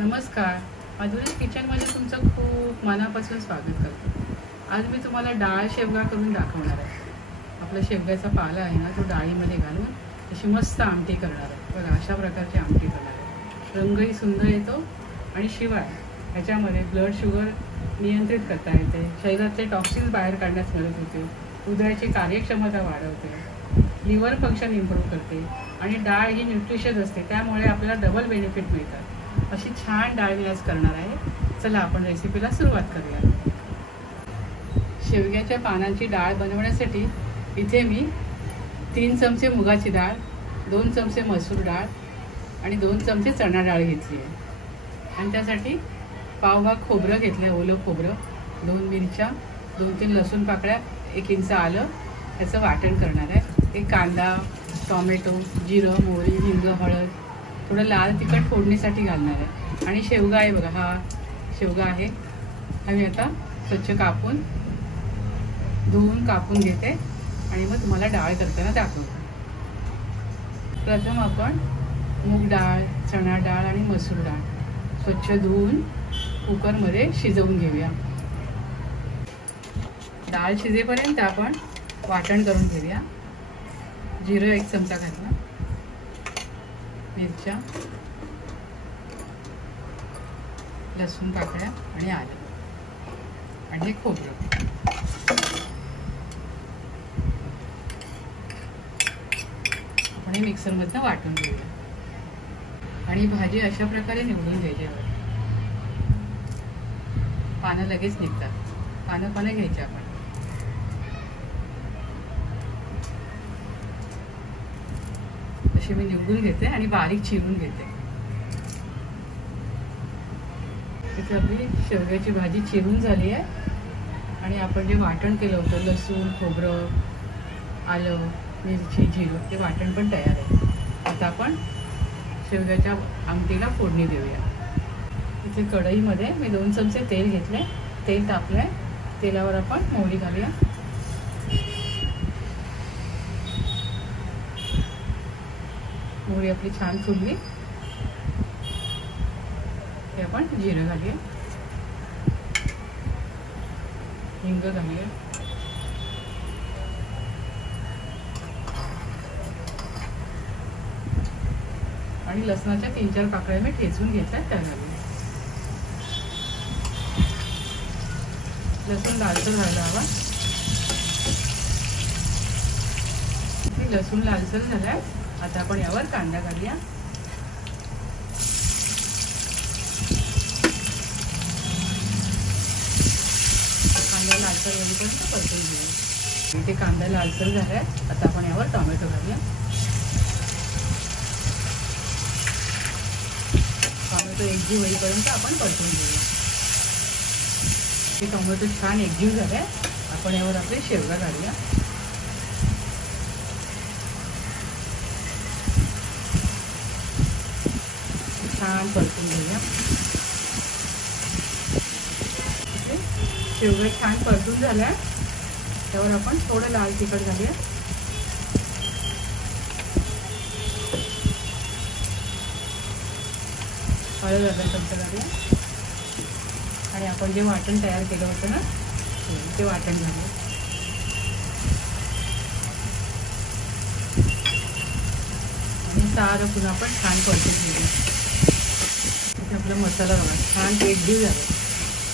नमस्कार, माधुरीज किचनमध्ये तुमचं खूप मनापासून स्वागत करते। आज मी तुम्हाला डाळ शेवगा करून दाखवणार आहे। आपला शेवग्याचा पाला आहे ना, तो डाळीमध्ये घालून अशी मस्त आमटी करणार आहे। बघा, अशा प्रकारची आमटी करणार आहे। रंगही सुंदर येतो आणि शिवाय ह्याच्यामध्ये ब्लड शुगर नियंत्रित करता येते, शरीरातले टॉक्सिन्स बाहेर काढण्यास मदत होते, हृदयाची कार्यक्षमता वाढवते, लिव्हर फंक्शन इम्प्रूव्ह करते आणि डाळ ही न्यूट्रिशियस असते, त्यामुळे आपल्याला डबल बेनिफिट मिळतात। अशी छान डाळ मी आज करणार आहे। चला आपण रेसिपीला सुरुवात करूया। शेवग्याच्या पानांची डाळ बनवण्यासाठी इथे मी 3 चमचे मुगाची डाळ, 2 चमचे मसूर डाळ आणि 2 चमचे चणा डाळ घेतली आहे। आणि त्यासाठी पावभाग खोबरं घेतलं आहे, ओलं खोबरं, 2 मिरच्या, 2-3 लसूण पाकळ्या, 1 इंच आलं, याचं वाटण करणार आहे। एक कांदा, टोमॅटो, जिरं, मोहरी, हिंग, हळद, थोडं लाल तिखट फोडणीसाठी घालणार आहे। आणि शेवगा आहे बघा, हा शेवगा आहे। हा मी आता स्वच्छ कापून धुवून कापून घेते आणि मग तुम्हाला डाळ करताना दाखवते। प्रथम आपण मूग डाळ, चणा डाळ आणि मसूर डाळ स्वच्छ धुवून कुकरमध्ये शिजवून घेऊया। डाळ शिजेपर्यंत आपण वाटण करून घेऊया। जिरं 1 चमचा घातला, मिरच्या, लसूण पाकळ्या आणि आलं आणि खोबरं। आपण हे मिक्सरमधनं वाटून घेऊया आणि भाजी अशा प्रकारे निवडून घ्यायची। पानं लगेच निघतात, पानं घ्यायची आपण। अशी मी निवडून घेते आणि बारीक चिरून घेते। इथे आपली शेवग्याची भाजी चिरून झाली आहे आणि आपण जे वाटण केलं होतं, लसूण, खोबरं, आलं, मिरची, जिरं, ते वाटण पण तयार आहे। आता आपण शेवग्याच्या आमटीला फोडणी देऊया। इथे कढईमध्ये मी 2 चमचे तेल घेतले, तेल तापलंय, तेलावर आपण मोहरी घालूया। मोहरी आपली छान फुलली की आपण जिरं घालूया, हिंग घालूया, आणि लसणाच्या 3-4 पाकळ्या मी ठेचून घेतल्या, त्या घालूया। लसूण लालसर व्हायला हवा। लसूण लालसर झालाय, आता आपण यावर कांदा घालूया। कांदा लालसर होईपर्यंत परतून घेऊया। इथे कांदा लालसर झालाय, आता आपण यावर टोमॅटो घालूया। टोमॅटो एकजीव होईपर्यंत आपण परतून घेऊया। टोमॅटो छान एकजीव झालाय, आपण यावर आपले शेवगा घालूया। छान परतून घेऊया। शेवगा छान परतून झाल्या, त्यावर आपण थोडं लाल तिखट घालूया। हळद अर्धा चमचा घालूया आणि आपण जे वाटण तयार केलं होतं ना, ते वाटण घालूया। आणि सारं पुन्हा आपण छान परतून घेऊया। आपला मसाला बघा छान एकजीव झाला।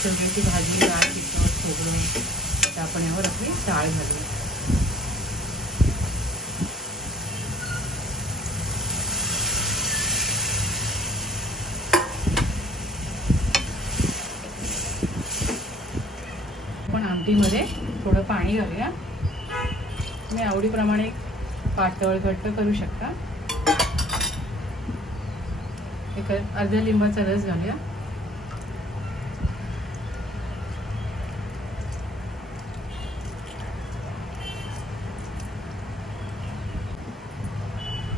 शेवग्याची भाजी, डाळ, तिखट, खोबरं, तर आपण यावर आपली डाळ घालूया। आपण आमटीमध्ये थोडं पाणी घालूया। तुम्ही आवडीप्रमाणे पातळ घट्ट करू शकता। एक अर्ध्या लिंबाचा रस घालूया।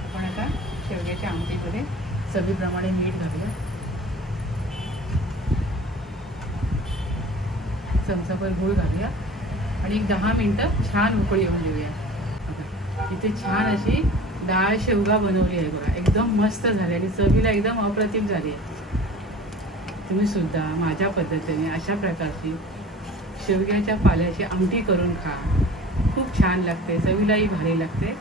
आपण आता शेवग्याच्या आमटीमध्ये चवीप्रमाणे मीठ घालूया। चमचाभर गूळ घालूया आणि एक 10 मिनिटं छान उकळी येऊन देऊया। इथे छान अशी डाळ शेवगा बनवली आहे बघा, एकदम मस्त झाली आणि चवीला एकदम अप्रतिम झाली आहे। तुम्ही सुद्धा माझ्या पद्धतीने अशा प्रकारची शेवग्याच्या पाल्याची आमटी करून खा. खूप छान लागते, चवीलाही भारी लागते.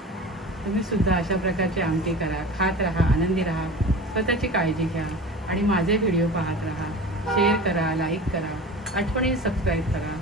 तुम्ही सुद्धा अशा प्रकारची आमटी करा, खात राहा, आनंदी राहा, स्वतःची काळजी घ्या आणि माझे व्हिडिओ पाहत राहा. शेअर करा, लाईक करा, आठवणीने सबस्क्राईब करा.